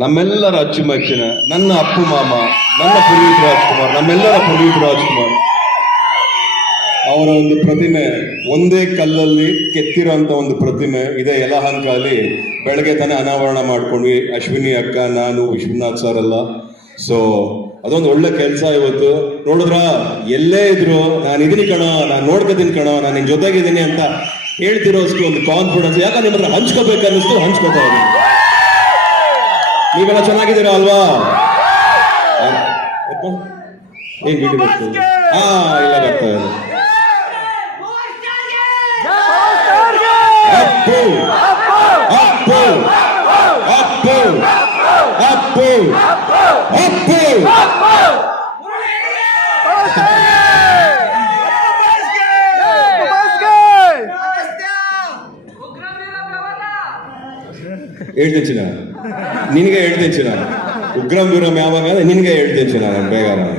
ನಮ್ಮೆಲ್ಲರ ಅಚ್ಚುಮೆಚ್ಚಿನ ನನ್ನ ಅಪ್ಪು ಮಾಮ, ನನ್ನ ಪುನೀತ್ ರಾಜ್ಕುಮಾರ್, ನಮ್ಮೆಲ್ಲರ ಪುನೀತ್ ರಾಜ್ಕುಮಾರ್, ಅವರ ಒಂದು ಪ್ರತಿಮೆ, ಒಂದೇ ಕಲ್ಲಲ್ಲಿ ಕೆತ್ತಿರೋಂಥ ಒಂದು ಪ್ರತಿಮೆ, ಇದೆ ಯಲಹಂಕಲ್ಲಿ ಬೆಳಗ್ಗೆ ತಾನೇ ಅನಾವರಣ ಮಾಡ್ಕೊಂಡ್ವಿ, ಅಶ್ವಿನಿ ಅಕ್ಕ, ನಾನು, ವಿಶ್ವನಾಥ್ ಸರ್ ಎಲ್ಲ. ಸೊ ಅದೊಂದು ಒಳ್ಳೆ ಕೆಲಸ ಇವತ್ತು. ನೋಡಿದ್ರ? ಎಲ್ಲೇ ಇದ್ರು, ನಾನು ಇದೀನಿ ಕಣೋ, ನಾನು ನೋಡ್ಕೋತೀನಿ ಕಣೋ, ನಾನು ನಿನ್ ಜೊತೆಗಿದ್ದೀನಿ ಅಂತ ಹೇಳ್ತಿರೋಷ್ಟು ಒಂದು ಕಾನ್ಫಿಡೆನ್ಸ್ ಯಾಕಂದ್ರೆ ನಿಮ್ಮ ಹತ್ರ ಹಂಚ್ಕೋಬೇಕು ಅನ್ನಿಸ್ತು, ಹಂಚ್ಕೋತಾ ಇದ್ದೀನಿ. ನೀವೆಲ್ಲ ಚೆನ್ನಾಗಿದ್ದೀರಾ ಅಲ್ವಾ ಆ, ಯಪ್ಪ? ಏನ್ ವಿಡಿಯೋ ಬರ್ತದೆ ಹಾ ಇಲ್ಲ ಬರ್ತಾ ಇದೆ ಅಪ್ಪು ಅಪ್ಪು ಅಪ್ಪು ಅಪ್ಪು ಅಪ್ಪು ಹೇಳ್ತೀನಿ ನಾನು ನಿನಗೆ ಹೇಳ್ತೀನಿ ಚಿನ್ನ ಉಗ್ರಂ ವಿರಂ ಯಾವಾಗ? ನಿನಗೆ ಹೇಳ್ತೀನಿ ನಾನು ಬೇಗ ನಾನು.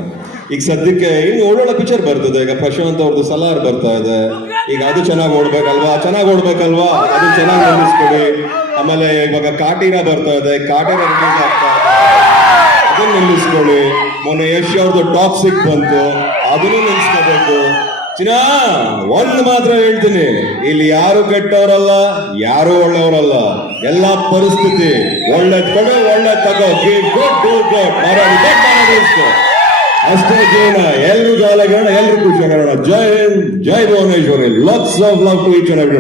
ಈಗ ಸದ್ಯಕ್ಕೆ ಇನ್ನು ಒಳ್ಳೊಳ್ಳೆ ಪಿಕ್ಚರ್ ಬರ್ತದೆ. ಈಗ ಪ್ರಶಾಂತ್ ಅವ್ರದ್ದು ಸಲಾರ್ ಬರ್ತಾ ಇದೆ. ಈಗ ಅದು ಚೆನ್ನಾಗಿ ಓಡ್ಬೇಕಲ್ವಾ? ಚೆನ್ನಾಗಿ ಓಡ್ಬೇಕಲ್ವಾ? ಅದು ಚೆನ್ನಾಗಿ ನಿರ್ಮಿಸ್ಕೊಡಿ ಆಮೇಲೆ ಇವಾಗ ಕಾಟಿನ ಬರ್ತಾ ಇದೆ. ಕಾಟಿನ ರಿಲೀಸ್ ನಿಲ್ಲಿಸ್ಕೊಳ್ಳಿ. ಮೊನ್ನೆ ಯಶ್ ಅವ್ರದ್ದು ಟಾಕ್ಸಿಕ್ ಬಂತು. ಅದನ್ನು ನಿಲ್ಲಿಸ್ಕೋಬೇಕು. ಚಿನ್ನ, ಒಂದ್ ಮಾತ್ರ ಹೇಳ್ತೀನಿ. ಇಲ್ಲಿ ಯಾರು ಕೆಟ್ಟವರಲ್ಲ, ಯಾರು ಒಳ್ಳೆಯವರಲ್ಲ. ಎಲ್ಲ ಪರಿಸ್ಥಿತಿ. ಒಳ್ಳೆ ತಗೋ ಒಳ್ಳೆ ತಗೋ. Good good. ಅಷ್ಟೇ ಜೀವನ. ಎಲ್ರು ಜಾಲಗಣ, ಎಲ್ರು ಖುಷಿ Jai Hind, Jai Bhuvaneshwari. Lots of love to each and every